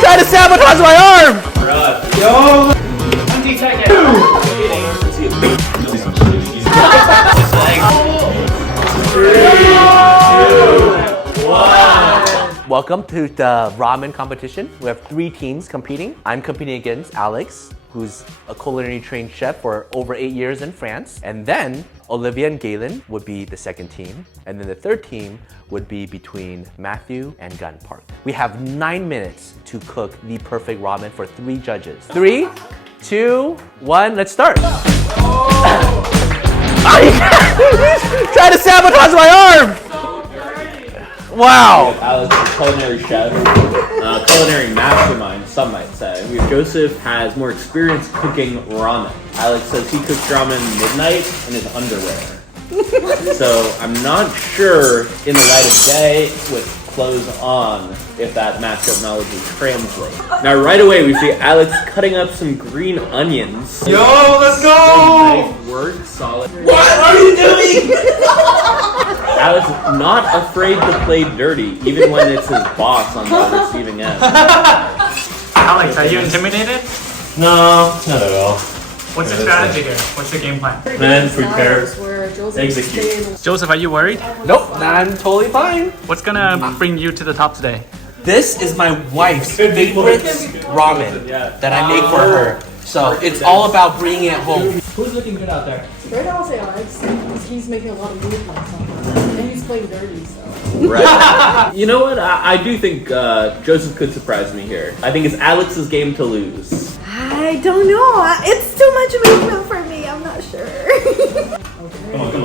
Try to sabotage my arm! Yo! 20 seconds. Welcome to the ramen competition. We have 3 teams competing. I'm competing against Alex, who's a culinary trained chef for over 8 years in France. And then Olivia and Galen would be the second team. And then the third team would be between Matthew and Gun Park. We have 9 minutes to cook the perfect ramen for 3 judges. 3, 2, 1, let's start. Oh, you trying to sabotage my arm! Wow! Alex is a culinary chef, culinary mastermind, some might say. Joseph has more experience cooking ramen. Alex says he cooks ramen midnight in his underwear. So I'm not sure in the light of day with clothes on if that matchup knowledge will translate. Now right away we see Alex cutting up some green onions. Yo, let's go! Nice work, solid. What are you doing? Alex not afraid to play dirty, even when it's his boss on the receiving end. Alex, are you intimidated? No, not at all. What's your strategy here? What's your game plan? Then prepare, execute. Joseph, are you worried? Nope, I'm totally fine. What's gonna bring you to the top today? This is my wife's favorite ramen that I make for her. So it's all about bringing it home. Who's looking good out there? Right now I'll say Alex, because he's making a lot of movements on her, and he's playing dirty, so. Right. You know what? I do think Joseph could surprise me here. I think it's Alex's game to lose. I don't know. It's too much movement for me. I'm not sure.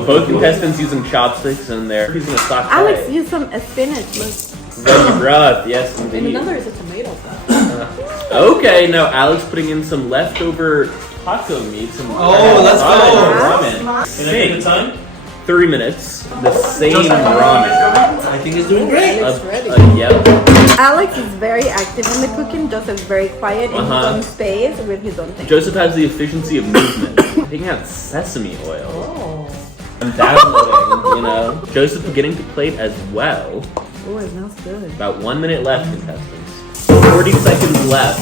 Both contestants using chopsticks and they're using a sock. Alex used some spinach. Veggie broth, yes And indeed. another is a tomato. Okay, now Alex putting in some leftover taco meat. Some let's go. Ramen. Can I get the time? 3 minutes. The same ramen. I think it's doing great. Alex ready. Yep. Alex is very active in the cooking. Joseph's very quiet in his own space with his own thing. Joseph has the efficiency of movement. Taking out sesame oil. Oh. I'm dazzling, you know. Joseph beginning to plate as well. Oh, it smells good. About 1 minute left, contestants. 40 seconds left.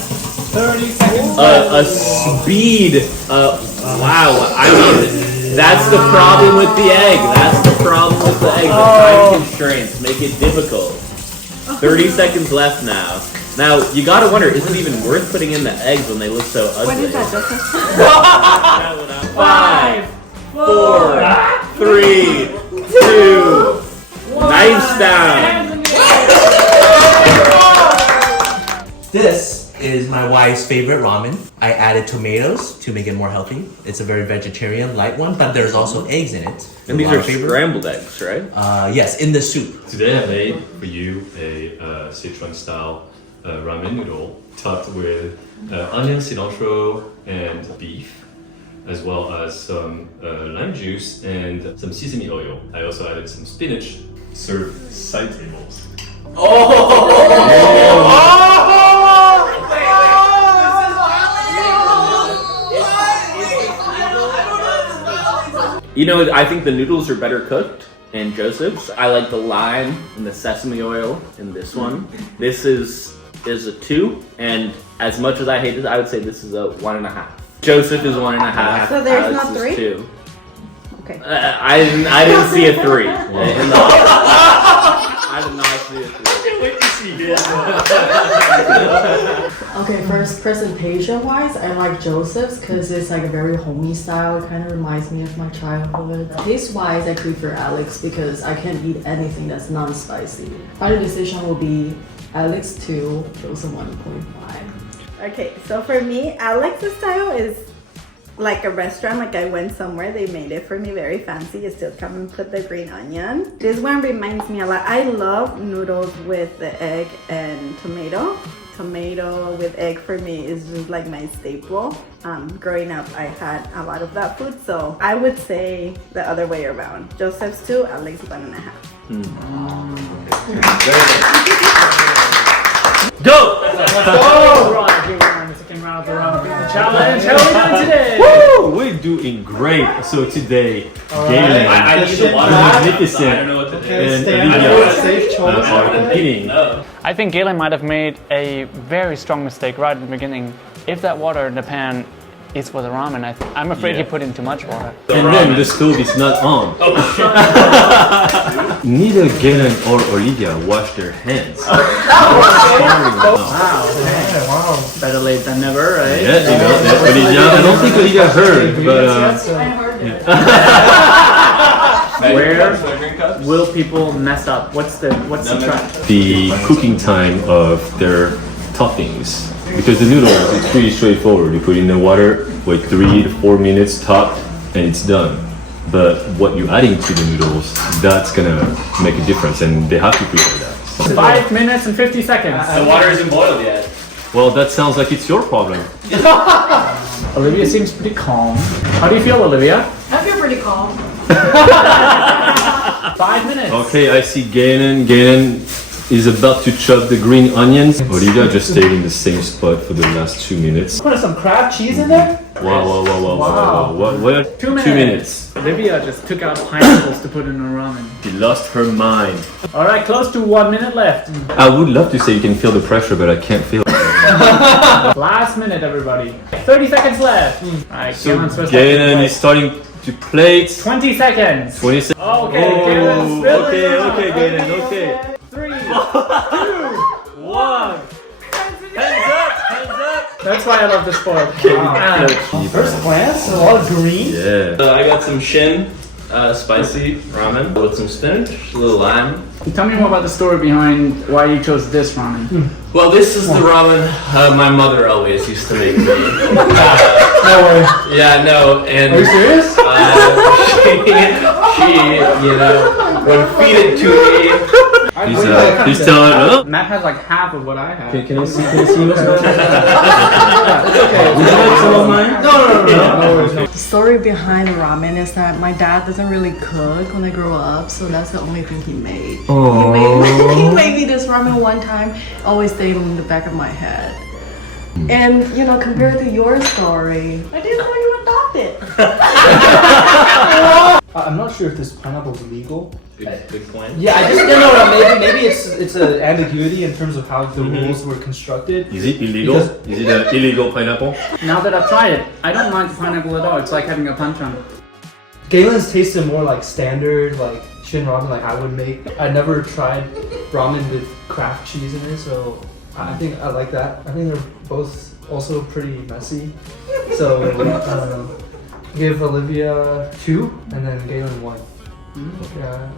30 seconds A speed. Wow. I mean, that's the problem with the egg. That's the problem with the egg. The time constraints make it difficult. 30 seconds left now. Now, you gotta wonder, is it even worth putting in the eggs when they look so ugly? What is that, Joseph? 5, 4, 3, 2, knives down. This is my wife's favorite ramen. I added tomatoes to make it more healthy. It's a very vegetarian, light one, but there's also eggs in it. And these are scrambled eggs, right? Yes, in the soup. Today I made for you a Sichuan style ramen noodle topped with onion, cilantro, and beef, as well as some lime juice and some sesame oil. I also added some spinach. Serve side tables. You know, I think the noodles are better cooked in Joseph's. I like the lime and the sesame oil in this one. This is a 2, and as much as I hate this, I would say this is a 1.5. Joseph is 1.5. So there's Alex not is 3? 2. Okay. I didn't see a 3. I did not see a 3. Okay, first presentation-wise, I like Joseph's because it's like a very homey style. It kind of reminds me of my childhood. Taste-wise, I prefer Alex because I can't eat anything that's non-spicy. Final decision will be Alex 2, Joseph 1.5. Okay, so for me, Alex's style is like a restaurant. Like I went somewhere, they made it for me very fancy. You still come and put the green onion. This one reminds me a lot. I love noodles with the egg and tomato. Tomato with egg for me is just like my staple. Growing up, I had a lot of that food, so I would say the other way around. Joseph's 2, Alex 1.5. Go! Go! Second round of the ramen Challenge. How are we doing today? Woo! We're doing great. So today, Galen, I need the water. Magnificent, I don't know what to do. and Olivia. Olivia Safe choice. are competing. No. I think Galen might have made a very strong mistake right at the beginning. If that water in the pan is for the ramen, I'm afraid he put in too much water. And then the stove is not on. Neither Galen or Olivia wash their hands. Wow. Better late than never, right? Yeah, you know, Olivia. I don't think Olivia heard, but I heard it. Where will people mess up? What's the trap? the cooking time of their toppings. Because the noodles, it's pretty straightforward. You put in the water, wait 3 to 4 minutes top, and it's done. But what you're adding to the noodles, that's gonna make a difference, and they have to prepare that. 5 minutes and 50 seconds. The water isn't boiled yet. Well, that sounds like it's your problem. Olivia seems pretty calm. How do you feel, Olivia? I feel pretty calm. 5 minutes. Okay, I see Galen. Galen is about to chop the green onions. Olivia just stayed in the same spot for the last 2 minutes. Put some crab cheese in there? Wow. What? 2 minutes. 2 minutes. Olivia just took out pineapples to put in her ramen. She lost her mind. All right, close to 1 minute left. I would love to say you can feel the pressure, but I can't feel it. Last minute, everybody. 30 seconds left. All right, So Galen's supposed to have to Galen play. is starting to plate. 20 seconds. 20 seconds. Okay, Galen's really Okay, Galen, okay. 3, 2, 1. Hands up! That's why I love this sport. First glance, a lot of green. Yeah. I got some shin, spicy ramen with some spinach, a little lime. Tell me more about the story behind why you chose this ramen. Well, this is the ramen my mother always used to make me. No way. Yeah, no, and Are you serious? she, you know, would feed it to me. He's telling her. Matt has like half of what I have. Can I see this? Okay. Would you like some of mine? No. The story behind ramen is that my dad doesn't really cook when I grow up, so that's the only thing he made. He made me this ramen one time, always stayed in the back of my head. And you know, compared to your story, I didn't know you adopted. I'm not sure if this pineapple is legal. Good point. Yeah, I just don't know. Maybe it's an ambiguity in terms of how the rules were constructed. Is it illegal? Is it an illegal pineapple? Now that I've tried it, I don't mind the pineapple at all. It's like having a panchan. Galen's tasted more like standard, like shin ramen, like I would make. I never tried ramen with Kraft cheese in it, so I think I like that. I think they're both also pretty messy. So give Olivia 2 and then Galen 1. Yeah.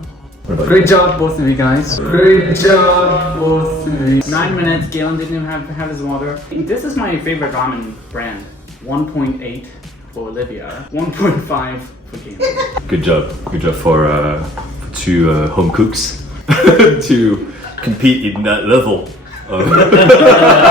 Great job, both of you guys. Great job, both of you. 9 minutes. Galen didn't even have his water. This is my favorite ramen brand. 1.8 for Olivia. 1.5 for Galen. Good job for 2 home cooks to compete in that level.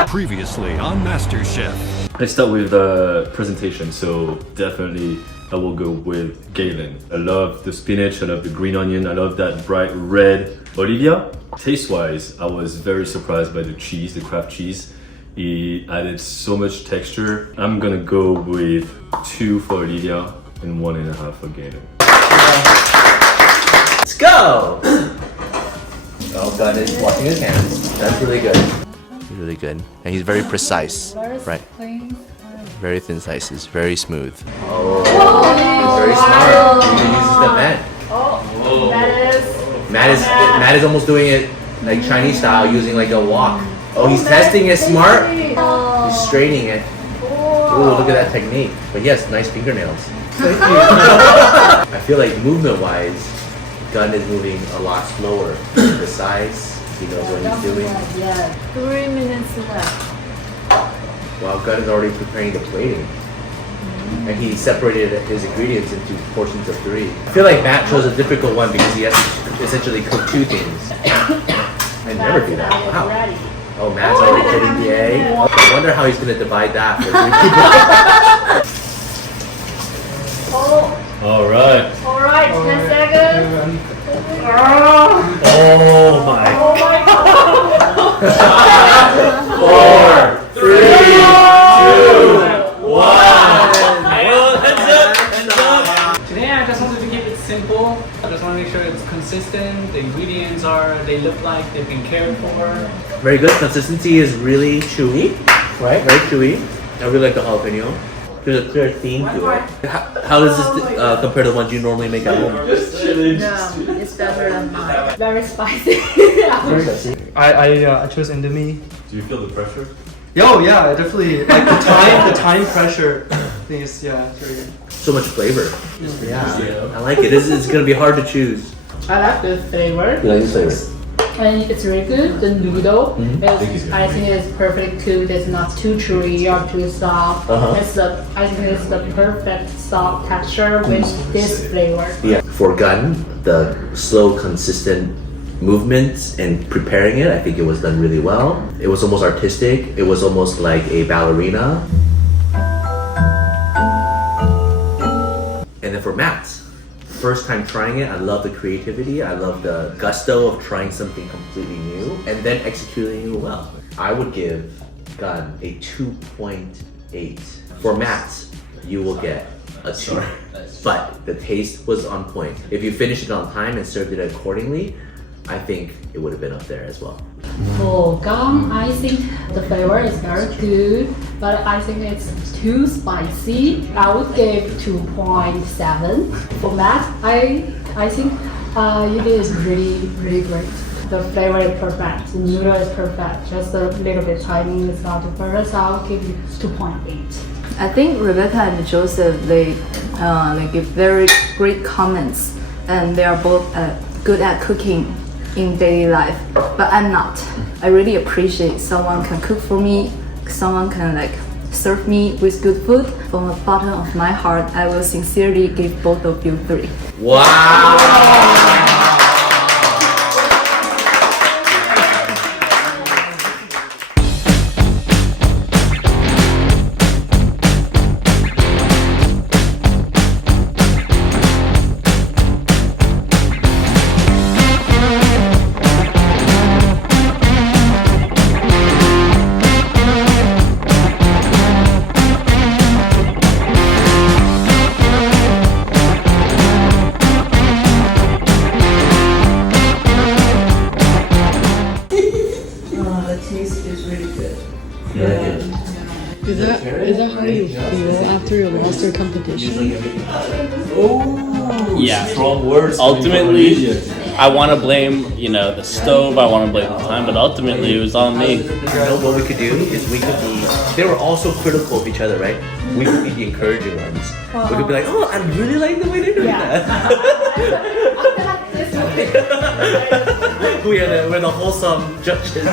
Previously on MasterChef. Let's start with the presentation. So definitely I will go with Galen. I love the spinach, I love the green onion, I love that bright red. Olivia, taste-wise, I was very surprised by the cheese, the Kraft cheese. It added so much texture. I'm gonna go with 2 for Olivia and 1.5 for Galen. Let's go! Oh, God is washing his hands. That's really good. Really good. And he's very precise. Right. Very thin slices, very smooth. Oh, he's very smart. He uses the vent. Matt is almost doing it like Chinese style, using like a wok. Oh, he's testing it smart. He's straining it. Ooh, look at that technique. But yes, nice fingernails. Thank you. I feel like movement-wise, Gun is moving a lot slower. Precise. He knows what he's doing. Yeah, 3 minutes left. While Gun is already preparing the plating. And he separated his ingredients into portions of 3. I feel like Matt chose a difficult one because he has to essentially cook 2 things. I never do that. Wow. Oh, Matt's already putting the egg. I wonder how he's going to divide that for 3 people. Alright. Alright, 10 seconds. Oh my. 4, 3, 2, 1. look like they've been cared for. Very good. Consistency is really chewy, right? Very chewy. I really like the jalapeno. There's a clear theme to it. How does this compare to the ones you normally make at home? No, it's better than mine. Very spicy. Very spicy. I chose Indomie. Do you feel the pressure? Yo, yeah, definitely. Like the time pressure thing is, yeah, it's very good. So much flavor. Yeah, I like it. It's gonna be hard to choose. I like the flavor. You like the flavor? And it's really good. The noodle, I think it's perfect cooked. It's not too chewy or too soft. I think it's the perfect soft texture with this flavor. Yeah. For gun, the slow, consistent movements and preparing it, I think it was done really well. It was almost artistic. It was almost like a ballerina. And then for Matt, first time trying it, I love the creativity. I love the gusto of trying something completely new and then executing it well. I would give Gun a 2.8. For Matt, you will get a 2. But the taste was on point. If you finished it on time and served it accordingly, I think it would have been up there as well. For gum, I think the flavor is very good, but I think it's too spicy. I would give 2.7. For that, I think you did really great. The flavor is perfect, the noodle is perfect, just a little bit timing is not perfect, so I'll give you 2.8. I think Rebecca and Joseph, they give very great comments, and they are both good at cooking in daily life, but I'm not. I really appreciate someone can cook for me, someone can serve me with good food. From the bottom of my heart, I will sincerely give both of you 3. Wow! Is that how you feel after your lobster competition? Yeah. Strong words. Ultimately, I want to blame, the stove. I want to blame the time, but ultimately it was on me. You know what we could do is we could be. They were all so critical of each other, right? We could be the encouraging ones. We could be like, "Oh, I really like the way they're doing that." We're the wholesome judges.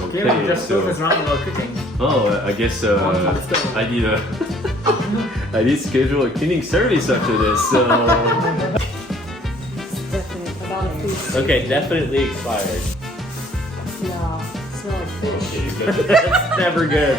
Okay, just focus around about cooking. Oh, I guess I need I need to schedule a cleaning service after this. So Okay, definitely expired. Yeah, smell like fish. That's never good.